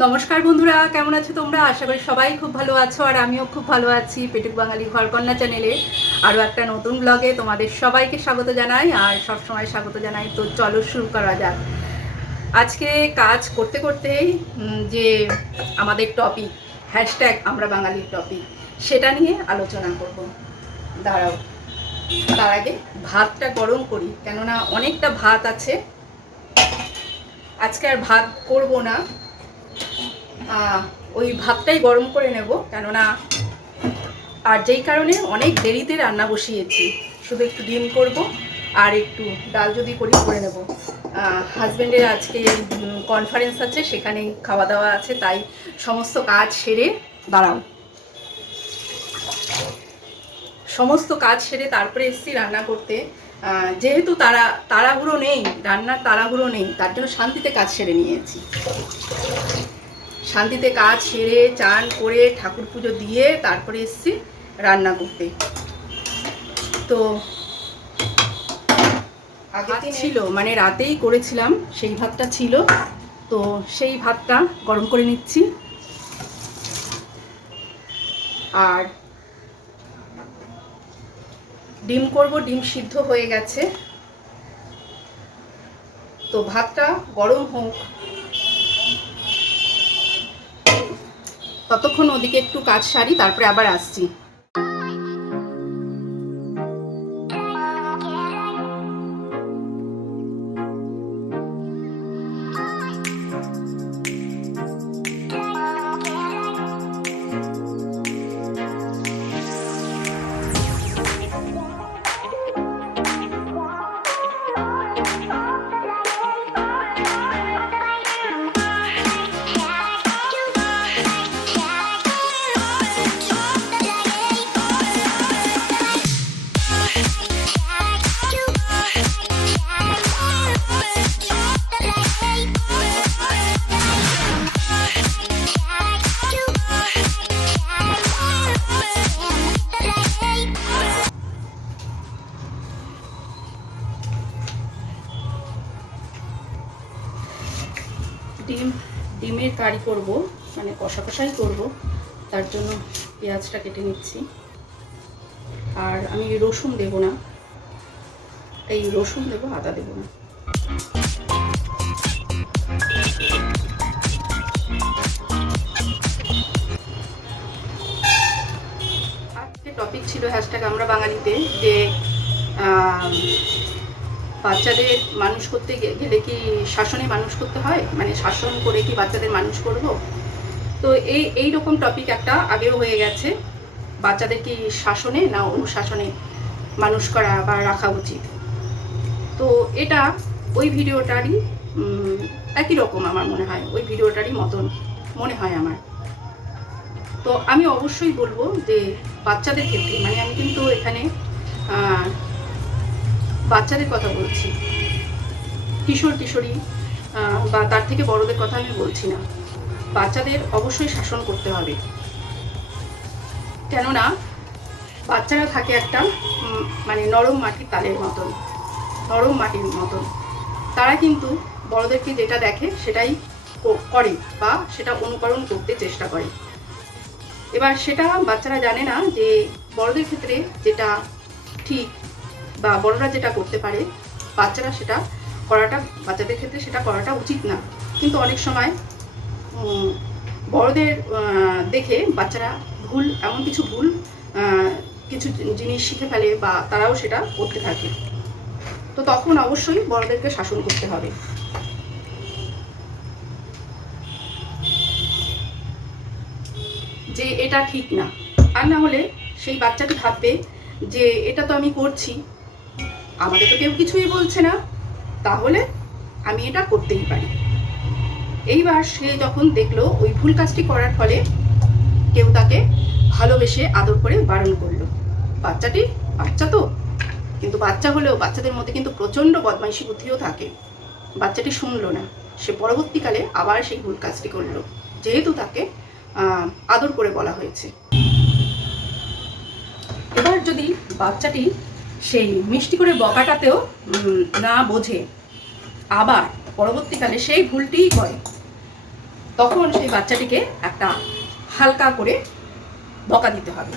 নমস্কার বন্ধুরা, কেমন আছো তোমরা? আশা করি সবাই খুব ভালো আছো, আর আমিও খুব ভালো আছি। পেটুক বাঙালি ঘরকন্যা চ্যানেলে আরও একটা নতুন ব্লগে তোমাদের সবাইকে স্বাগত জানাই, আর সবসময় স্বাগত জানাই। তো চলো শুরু করা যাক। আজকে কাজ করতে করতেই যে আমাদের টপিক হ্যাশট্যাগ আমরা বাঙালির টপিক, সেটা নিয়ে আলোচনা করব। দাঁড়াও, তার আগে ভাতটা গরম করি, কেননা অনেকটা ভাত আছে। আজকে আর ভাত করব না, ওই ভাতটাই গরম করে নেব, কেননা আর যেই কারণে অনেক দেরিতে রান্না বসিয়েছি। শুধু একটু ডিম করব আর একটু ডাল যদি করি করে নেব। হাজব্যান্ডের আজকে কনফারেন্স আছে, সেখানেই খাওয়া দাওয়া আছে, তাই সমস্ত কাজ সেরে সমস্ত কাজ সেরে তারপরে এসেছি রান্না করতে। যেহেতু তাড়াহুড়ো নেই, রান্নার তাড়াহুড়ো নেই, তার জন্য শান্তিতে কাজ সেরে নিয়েছি। শান্তিতে কাজ সেরে চান করে ঠাকুর পুজো দিয়ে তারপরে এসেছি রান্না করতে। তো আগে ছিল, মানে রাতেই করেছিলাম, সেই ভাতটা ছিল, তো সেই ভাতটা গরম করে নিচ্ছি। আর ডিম করব, ডিম সিদ্ধ হয়ে গেছে, তো ভাতটা গরম হোক, ততক্ষণ ওদিকে একটু কাজ সারি, তারপরে আবার আসছি। ডিমের কারি করব, মানে কষা কষাই করব, তার জন্য পেঁয়াজটা কেটে নিচ্ছি। আর আমি রসুন দেব না, এই রসুন দেব, আদা দেব না। আজকে টপিক ছিল হ্যাশট্যাগ আমরা বাঙালিতে, যে বাচ্চাদের মানুষ করতে গেলে কি শাসনে মানুষ করতে হয়, মানে শাসন করে কি বাচ্চাদের মানুষ করব। তো এই রকম টপিক একটা আগেও হয়ে গেছে, বাচ্চাদের কি শাসনে না অনুশাসনে মানুষ করা বা রাখা উচিত। তো এটা ওই ভিডিওটারই একই রকম আমার মনে হয়, ওই ভিডিওটারই মতন মনে হয় আমার। তো আমি অবশ্যই বলবো যে বাচ্চাদের ক্ষেত্রে, মানে আমি কিন্তু এখানে বাচ্চাদের কথা বলছি, কিশোর কিশোরী বা তার থেকে বড়দের কথা আমি বলছি না। বাচ্চাদের অবশ্যই শাসন করতে হবে, কেননা বাচ্চারা থাকে একটা মানে নরম মাটির তালের মতন, নরম মাটির মতন। তারা কিন্তু বড়দেরকে যেটা দেখে সেটাই করে বা সেটা অনুকরণ করতে চেষ্টা করে। এবার সেটা বাচ্চারা জানে না যে বড়দের ক্ষেত্রে যেটা ঠিক বা বড়রা যেটা করতে পারে, বাচ্চাদের ক্ষেত্রে সেটা করাটা উচিত না। কিন্তু অনেক সময় বড়দের দেখে বাচ্চারা এমন কিছু ভুল কিছু জিনিস শিখে ফেলে বা তারাও সেটা করতে থাকে। তো তখন অবশ্যই বড়দেরকে শাসন করতে হবে। যে এটা ঠিক না, আর না হলে সেই বাচ্চাটি ভাববে যে এটা তো আমি করছি, আমাকে তো কেউ কিছুই বলছে না, তাহলে আমি এটা করতেই পারি। এইবার সে যখন দেখলো ওই ভুল কাজটি করার ফলে কেউ তাকে ভালোবেসে আদর করে বারণ করলো, বাচ্চা তো, কিন্তু বাচ্চা হলেও বাচ্চাদের মধ্যে কিন্তু প্রচণ্ড বদমাইশি বুদ্ধিও থাকে। বাচ্চাটি শুনলো না, সে পরবর্তীকালে আবার সেই ভুল কাজটি করলো, যেহেতু তাকে আদর করে বলা হয়েছে। এবার যদি বাচ্চাটি সেই মিষ্টি করে বকাটাতেও না বোঝে, আবার পরবর্তীকালে সেই ভুলটিই করে, তখন সেই বাচ্চাটিকে একটা হালকা করে বকা দিতে হবে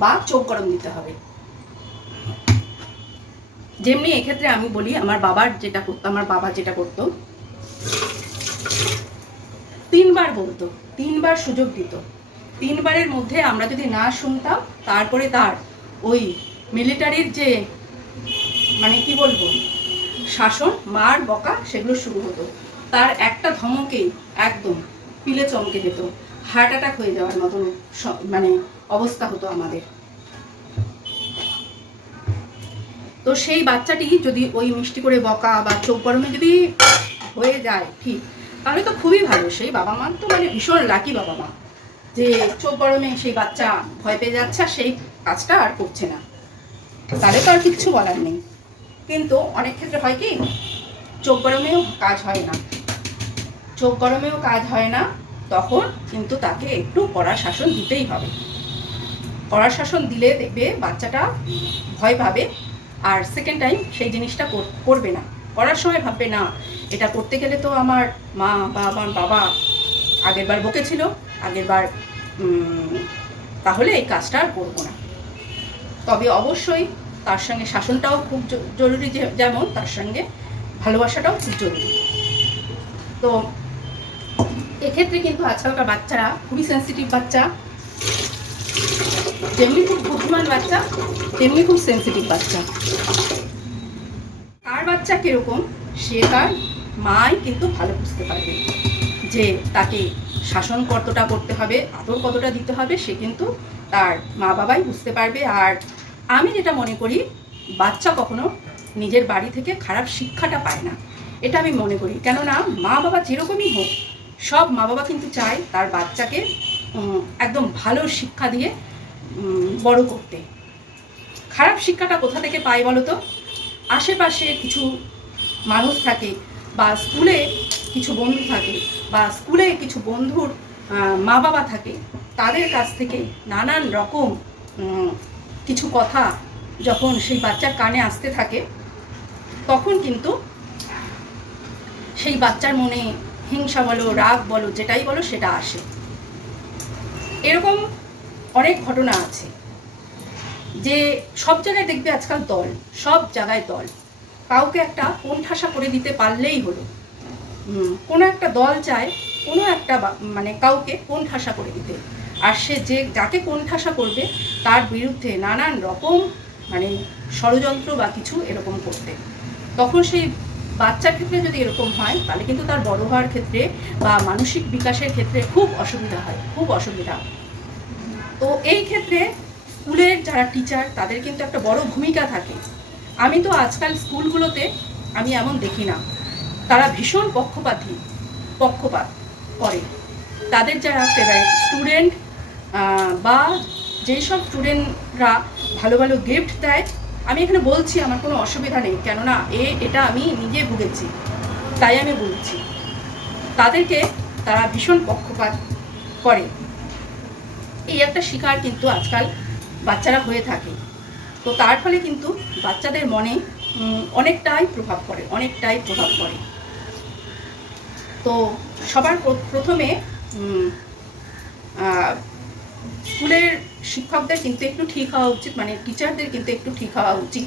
বা চোখ গরম দিতে হবে। যেমনি এক্ষেত্রে আমি বলি আমার বাবা যেটা করতো 3 বার বলতো, 3 বার সুযোগ দিত। 3 বারের মধ্যে আমরা যদি না শুনতাম, তারপরে তার ওই মিলিটারির যে মানে কি বলবো শাসন, মার, বকা সেগুলো শুরু হতো। তার একটা ধমকেই একদম পিলে চমকে যেত, হার্ট অ্যাটাক হয়ে যাওয়ার মতন মানে অবস্থা হতো আমাদের। তো সেই বাচ্চাটি যদি ওই মিষ্টি করে বকা বা চোখ গরমে যদি হয়ে যায় ঠিক, তাহলে তো খুবই ভালো। সেই বাবা মা তো মানে ভীষণ লাকি বাবা মা, যে চোখ গরমে সেই বাচ্চা ভয় পেয়ে যাচ্ছে আর সেই কাজটা আর করছে না, তাহলে তো আর কিচ্ছু বলার নেই। কিন্তু অনেক ক্ষেত্রে হয় কি, চোখ গরমেও কাজ হয় না, চোখ গরমেও কাজ হয় না, তখন কিন্তু তাকে একটু কড়া শাসন দিতেই হবে। কড়া শাসন দিলে দেখবে বাচ্চাটা ভয় পাবে আর সেকেন্ড টাইম সেই জিনিসটা করবে না। করার সময় ভাববে না এটা করতে গেলে তো আমার মা বা আমার বাবা আগেরবার বকেছিল, আগেরবার তাহলে এই কাজটা আর করবো না। তবে অবশ্যই তার সঙ্গে শাসনটাও খুব জরুরি, যেমন তার সঙ্গে ভালোবাসাটাও খুব জরুরি। তো এক্ষেত্রে কিন্তু আজকালকার বাচ্চারা খুবই সেন্সিটিভ বাচ্চা, যেমনি খুব বুদ্ধিমান বাচ্চা তেমনি খুব সেন্সিটিভ বাচ্চা। কার বাচ্চা কীরকম সে তার মাই কিন্তু ভালো বুঝতে পারবে, যে তাকে শাসন কতটা করতে হবে, আদর কতটা দিতে হবে, সে কিন্তু তার মা বাবাই বুঝতে পারবে। আর আমি যেটা মনে করি, বাচ্চা কখনো নিজের বাড়ি থেকে খারাপ শিক্ষাটা পায় না, এটা আমি মনে করি। কেননা মা বাবা যেরকমই হোক, সব মা বাবা কিন্তু চায় তার বাচ্চাকে একদম ভালো শিক্ষা দিয়ে বড় করতে। খারাপ শিক্ষাটা কোথা থেকে পায় বলো তো? আশেপাশে কিছু মানুষ থাকে, বা স্কুলে কিছু বন্ধু থাকে, বা স্কুলে কিছু বন্ধুর মা বাবা থাকে, তাদের কাছ থেকে নানান রকম কিছু কথা যখন সেই বাচ্চার কানে আসতে থাকে, তখন কিন্তু সেই বাচ্চার মনে হিংসা বলো, রাগ বলো, যেটাই বলো সেটা আসে। এরকম অনেক ঘটনা আছে যে সব জায়গায় দেখবে আজকাল দল, সব জায়গায় দল। কাউকে একটা কোণঠাসা করে দিতে পারলেই হলো। কোনো একটা দল চায় কোনো একটা মানে কাউকে কোণঠাসা করে দিতে, আর সে যাকে কোণঠাসা করবে তার বিরুদ্ধে নানান রকম মানে ষড়যন্ত্র বা কিছু এরকম করতে। তখন সেই বাচ্চার ক্ষেত্রে যদি এরকম হয়, তাহলে কিন্তু তার বড় হওয়ার ক্ষেত্রে বা মানসিক বিকাশের ক্ষেত্রে খুব অসুবিধা হয়, খুব অসুবিধা। তো এই ক্ষেত্রে স্কুলের যারা টিচার তাদের কিন্তু একটা বড় ভূমিকা থাকে। আমি তো আজকাল স্কুলগুলোতে আমি এমন দেখি না, তারা ভীষণ পক্ষপাত করে। তাদের যারা ফেভারিট স্টুডেন্ট বা যেই সব স্টুডেন্টরা ভালো ভালো গিফট দেয়, আমি এখানে বলছি আমার কোনো অসুবিধা নেই, কেননা এটা আমি নিজে ভুগেছি, তাই আমি বলছি। তাদেরকে তারা ভীষণ পক্ষপাত করে, এই একটা শিকার কিন্তু আজকাল বাচ্চারা হয়ে থাকে। তো তার ফলে কিন্তু বাচ্চাদের মনে অনেকটাই প্রভাব পড়ে। তো সবার প্রথমে স্কুলের শিক্ষকদের কিন্তু একটু ঠিক হওয়া উচিত, মানে টিচারদের কিন্তু একটু ঠিক হওয়া উচিত।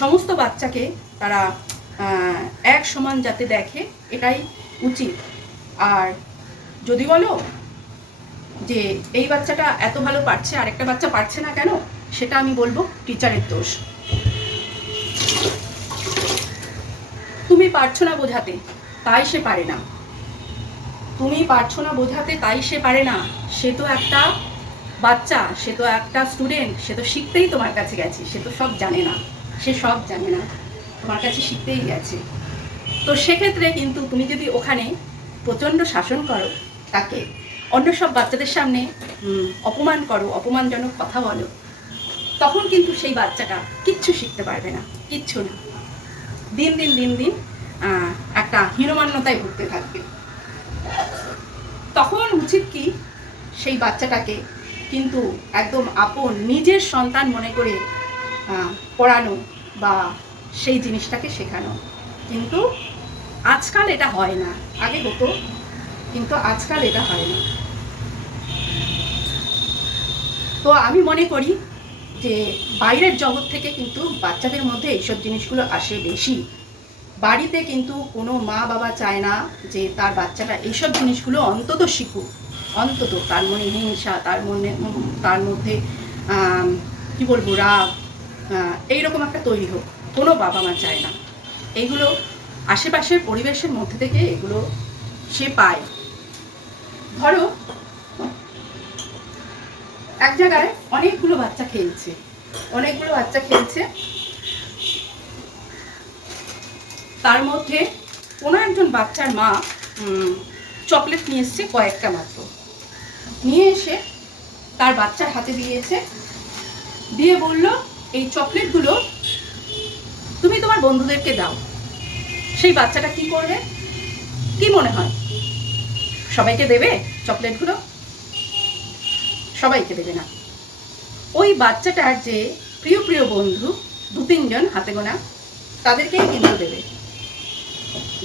সমস্ত বাচ্চাকে তারা এক সমান যাতে দেখে, এটাই উচিত। আর যদি বলো যে এই বাচ্চাটা এত ভালো পারছে আর একটা বাচ্চা পারছে না কেন, সেটা আমি বলবো টিচারের দোষ। তুমি পারছো না বোঝাতে, তাই সে পারে না। তুমি পারছো না বোঝাতে, তাই সে পারে না। সে তো একটা বাচ্চা, সে তো একটা স্টুডেন্ট, সে তো শিখতেই তোমার কাছে গেছে, সে তো সব জানে না, তোমার কাছে শিখতেই গেছে। তো সেক্ষেত্রে কিন্তু তুমি যদি ওখানে প্রচণ্ড শাসন করো, তাকে অন্য সব বাচ্চাদের সামনে অপমান করো, অপমানজনক কথা বলো, তখন কিন্তু সেই বাচ্চাটা কিচ্ছু শিখতে পারবে না, কিচ্ছু না। দিন দিন একটা হীনমান্যতায় ভুগতে থাকবে। তখন উচিত কি, সেই বাচ্চাটাকে কিন্তু একদম আপন নিজের সন্তান মনে করে পড়ানো বা সেই জিনিসটাকে শেখানো। কিন্তু আজকাল এটা হয় না। আগে হতো কিন্তু আজকাল এটা হয় না। তো আমি মনে করি যে বাইরের জগৎ থেকে কিন্তু বাচ্চাদের মধ্যে এইসব জিনিসগুলো আসে বেশি। বাড়িতে কিন্তু কোনো মা বাবা চায় না যে তার বাচ্চাটা এইসব জিনিসগুলো অন্তত শিখুক, অন্তত তার মনে হিংসা, তার মধ্যে কি বলবো, রাগ, এইরকম একটা তৈরি হোক। কোনো বাবা মা চায় না। এইগুলো আশেপাশের পরিবেশের মধ্যে থেকে এগুলো সে পায়। ধরো এক জায়গায় অনেকগুলো বাচ্চা খেলছে, তার মধ্যে কোনো একজন বাচ্চার মা চকলেট নিয়ে এসছে, কয়েকটা মাত্র নিয়ে এসে তার বাচ্চার হাতে দিয়েছে, দিয়ে বলল এই চকলেটগুলো তুমি তোমার বন্ধুদেরকে দাও। সেই বাচ্চাটা কি করবে, কি মনে হয়? সবাইকে দেবে চকলেটগুলো? সবাইকে দেবে না। ওই বাচ্চাটার যে প্রিয় প্রিয় বন্ধু 2-3 জন হাতে গোনা, তাদেরকেই কিন্তু দেবে।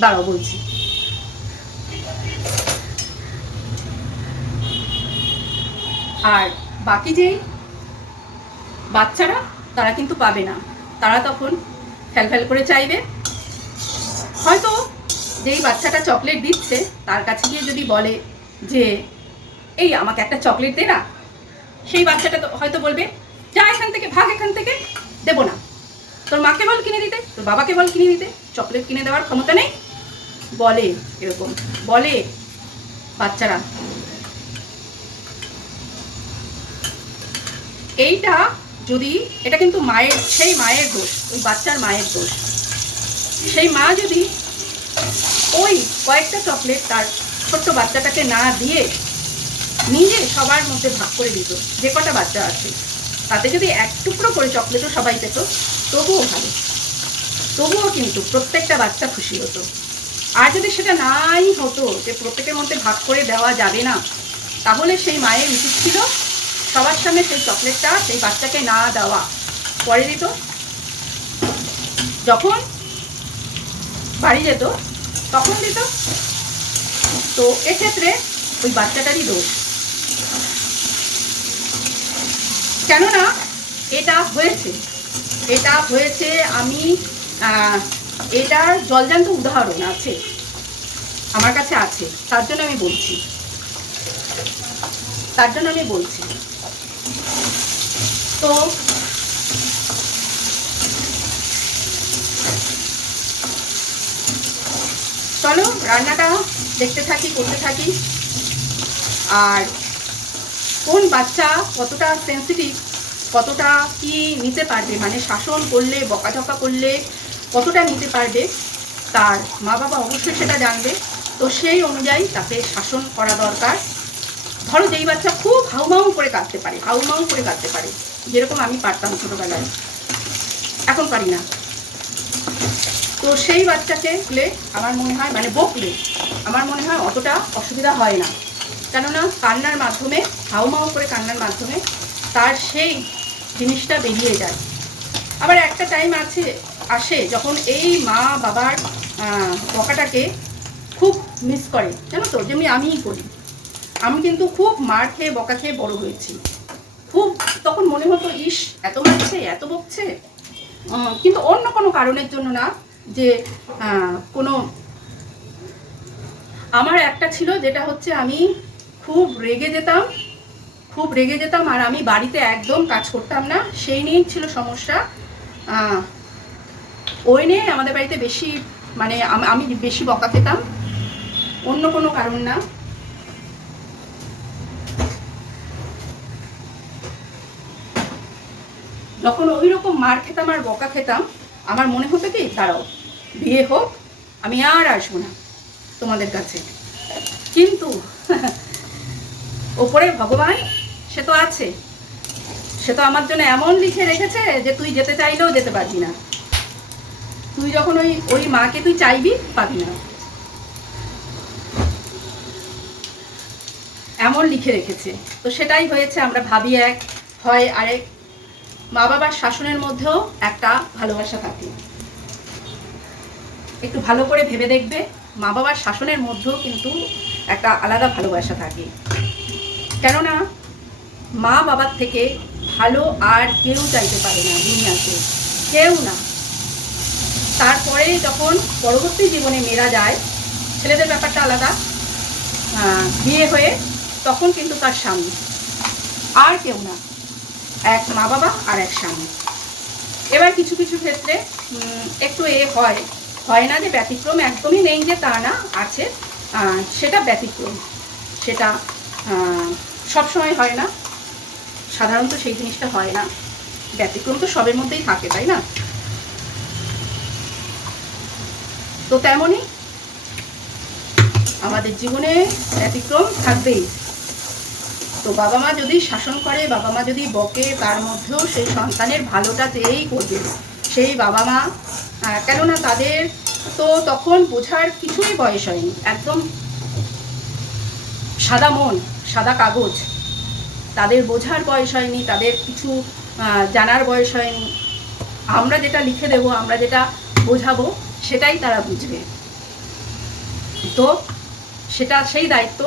দাঁড়াও বলছি। আর বাকি যেই বাচ্চারা, তারা কিন্তু পাবে না। তারা তখন ফ্যাল করে চাইবে। হয়তো যেই বাচ্চাটা চকলেট দিচ্ছে তার কাছে গিয়ে যদি বলে যে এই আমাকে একটা চকলেট দে না, সেই বাচ্চাটা তো হয়তো বলবে যা এখান থেকে, ভাগ এখান থেকে, দেবো না। তোর মাকে বল কিনে দিতে, তোর বাবাকে বল কিনে দিতে, চকলেট কিনে দেওয়ার ক্ষমতা নেই। বলে, এরকম বলে বাচ্চারা। এইটা যদি, এটা কিন্তু সেই মায়ের দোষ, ওই বাচ্চার মায়ের দোষ। সেই মা যদি ওই কয়েকটা চকলেট তার ছোট্ট বাচ্চাটাকে না দিয়ে নিজে সবার মধ্যে ভাগ করে দিত, যে কটা বাচ্চা আছে তাতে যদি এক টুকরো করে চকলেটও সবাই পেত, তবুও ভালো, তবুও কিন্তু প্রত্যেকটা বাচ্চা খুশি হতো। আর যদি সেটা নাই হতো, যে প্রত্যেকের মধ্যে ভাগ করে দেওয়া যাবে না, তাহলে সেই মায়ের উচিত ছিল সবার সামনে সেই চকলেটটা সেই বাচ্চাকে না দেওয়া, পরে দিত। যখন বাড়ি যেত তখন দিত। তো এক্ষেত্রে ওই বাচ্চাটারই দোষ। কেননা এটা হয়েছে আমি এটার জলজান্ত উদাহরণ আছে, আমার কাছে আছে, তার জন্য আমি বলছি। তো চলো রান্নাটা দেখতে থাকি, করতে থাকি। আর কোন বাচ্চা কতটা সেন্সিটিভ, কতটা কি নিতে পারবে, মানে শাসন করলে, বকাঝকা করলে কতটা নিতে পারবে, তার মা বাবা অবশ্যই সেটা জানবে। তো সেই অনুযায়ী তাকে শাসন করা দরকার। ধরো যেই বাচ্চা খুব হাউমাউ করে কাঁদতে পারে, যেরকম আমি পারতাম ছোটোবেলায়, এখন পারি না। তো সেই বাচ্চাকে আমার মনে হয়, মানে বকলে আমার মনে হয় অতটা অসুবিধা হয় না। কেননা কান্নার মাধ্যমে, হাউমাউ করে কান্নার মাধ্যমে তার সেই জিনিসটা বেরিয়ে যায়। আবার একটা টাইম আসে যখন এই মা বাবার বকাটাকে খুব মিস করে, জানো তো, যেমনি আমিই করি। আমি কিন্তু খুব মার খেয়ে, বকা খেয়ে বড় হয়েছি। খুব তখন মনে হতো, ইস এত মারছে, এত বকছে, কিন্তু অন্য কোনো কারণের জন্য না, যে কোনো, আমার একটা ছিল যেটা হচ্ছে আমি খুব রেগে যেতাম, আর আমি বাড়িতে একদম কাজ করতাম না, সেই নিয়েই ছিল সমস্যা। ওই নিয়ে আমাদের বাড়িতে বেশি, মানে আমি বেশি বকা খেতাম, অন্য কোনো কারণ না। যখন ওই রকম মার খেতাম আর বকা খেতাম, আমার মনে হতো কি, দাঁড়াও বিয়ে হোক, আমি আর আসবো না তোমাদের কাছে। কিন্তু ওপরে ভগবান সে তো আছে, সে তো আমার জন্য এমন লিখে রেখেছে যে তুই যেতে চাইলেও যেতে পারবি না। তুই যখন ওই মাকে তুই চাইবি, পাবি না, এমন লিখে রেখেছে। তো সেটাই হয়েছে, আমরা ভাবি এক, হয় আরেক। মা বাবার শাসনের মধ্যেও একটা ভালোবাসা থাকে। একটু ভালো করে ভেবে দেখবে, মা বাবার শাসনের মধ্যেও কিন্তু একটা আলাদা ভালোবাসা থাকে। কেননা মা বাবার থেকে ভালো আর কেউ চাইতে পারে না দুনিয়াতে, কেউ না। তারপরে যখন পরবর্তী জীবনে মেয়েরা যায়, ছেলেদের ব্যাপারটা আলাদা, বিয়ে হয়ে তখন কিন্তু তার স্বামী, আর কেউ না, এক মা বাবা আর এক স্বামী। এবার কিছু কিছু ক্ষেত্রে একটু হয় না যে ব্যতিক্রম একদমই নেই যে তা না, আছে, সেটা ব্যতিক্রম, সেটা সবসময় হয় না, সাধারণত সেই জিনিসটা হয় না। ব্যতিক্রম তো সবের মধ্যেই থাকে, তাই না? তো তেমনই আমাদের জীবনে ব্যতিক্রম থাকবেই। তো বাবা মা যদি শাসন করে, বাবা মা যদি বকে, তার মধ্যেও সেই সন্তানের ভালোটা চেয়েই করবে সেই বাবা মা। কেননা তাদের তো তখন বোঝার কিছুই বয়স হয়নি, একদম সাদা মন, সাদা কাগজ, তাদের বোঝার বয়স হয়নি, তাদের কিছু জানার বয়স হয়নি। আমরা যেটা লিখে দেব, আমরা যেটা বোঝাবো সেটাই তারা বুঝবে। তো সেটা সেই দায়িত্ব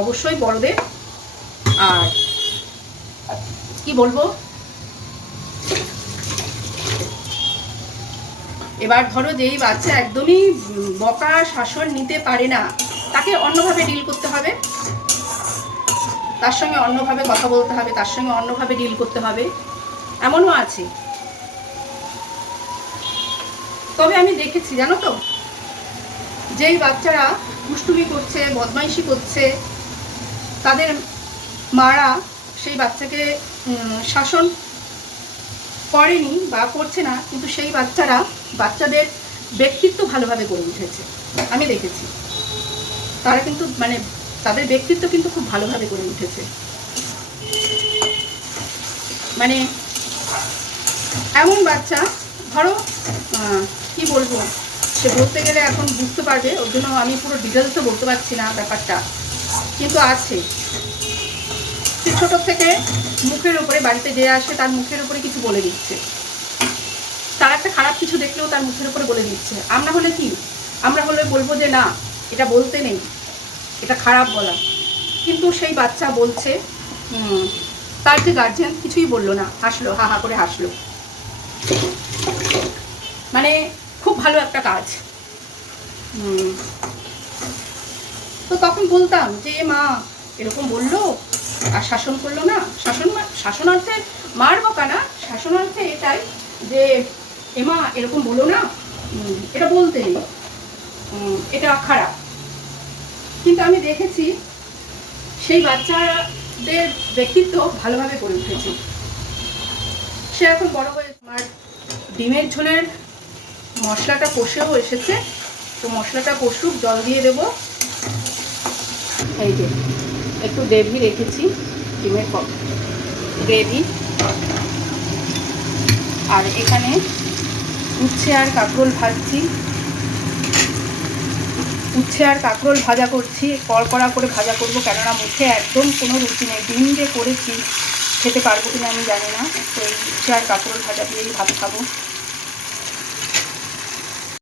অবশ্যই বড়দের। আর কি বলবো, এবার ধরো যেই বাচ্চা একদমই বকা শাসন নিতে পারে না, তাকে অন্যভাবে ডিল করতে হবে, তার সঙ্গে অন্যভাবে কথা বলতে হবে, তার সঙ্গে অন্যভাবে ডিল করতে হবে, এমনও আছে। তবে আমি দেখেছি, জানো তো, যেই বাচ্চারা দুষ্টুমি করছে, বদমাইশি করছে, তাদের মারা সেই বাচ্চাকে শাসন করেনি বা করছে না, কিন্তু সেই বাচ্চাদের ব্যক্তিত্ব ভালোভাবে গড়ে উঠেছে। আমি দেখেছি তারা কিন্তু তাদের ব্যক্তিত্ব কিন্তু খুব ভালোভাবে গড়ে উঠেছে। মানে এমন বাচ্চা, ধরো কি বলবো, সে বলতে গেলে এখন বুঝতে পারবে, ওর জন্য আমি পুরো ডিটেলসে বলতে পারছি না ব্যাপারটা, কিন্তু আছে। সে ছোটো থেকে মুখের উপরে, বাড়িতে যে আসে তার মুখের উপরে কিছু বলে দিচ্ছে, তার একটা খারাপ কিছু দেখলেও তার মুখের উপরে বলে দিচ্ছে। আমরা হলে বলবো যে না, এটা বলতে নেই, এটা খারাপ বলা, কিন্তু সেই বাচ্চা বলছে, তার যে গার্জিয়ান কিছুই বললো না, হাসলো, হা হা করে হাসলো। মানে খুব ভালো একটা কাজ। তো তখন বলতাম যে মা এরকম বললো আর শাসন করলো না। শাসনার্থে মার বকা না, শাসনার্থে এটাই যে মা এরকম বলো না, এটা বলতে নেই, এটা খারাপ। কিন্তু আমি দেখেছি সেই বাচ্চাদের ব্যক্তিত্ব ভালোভাবে গড়ে উঠেছে। সে এখন বড় হয়ে আমার ডিমের ঝোলের মশলাটা কষেও এসেছে। তো মশলাটা কষুক, জল দিয়ে দেব। এই যে একটু গ্রেভি রেখেছি, ডিমের গ্রেভি। আর এখানে উচ্ছে আর কাঁকরোল ভাজছি, উচ্ছে আর কাঁকরোল ভাজা করছি, কড়কড়া করে ভাজা করব, কেননা মুখে একদম কোনো রুচি নেই। ডিম যে করেছি খেতে পারবো কিনা আমি জানি না, তো এই উচ্ছে আর কাঁকরোল ভাজা দিয়েই ভাত খাবো।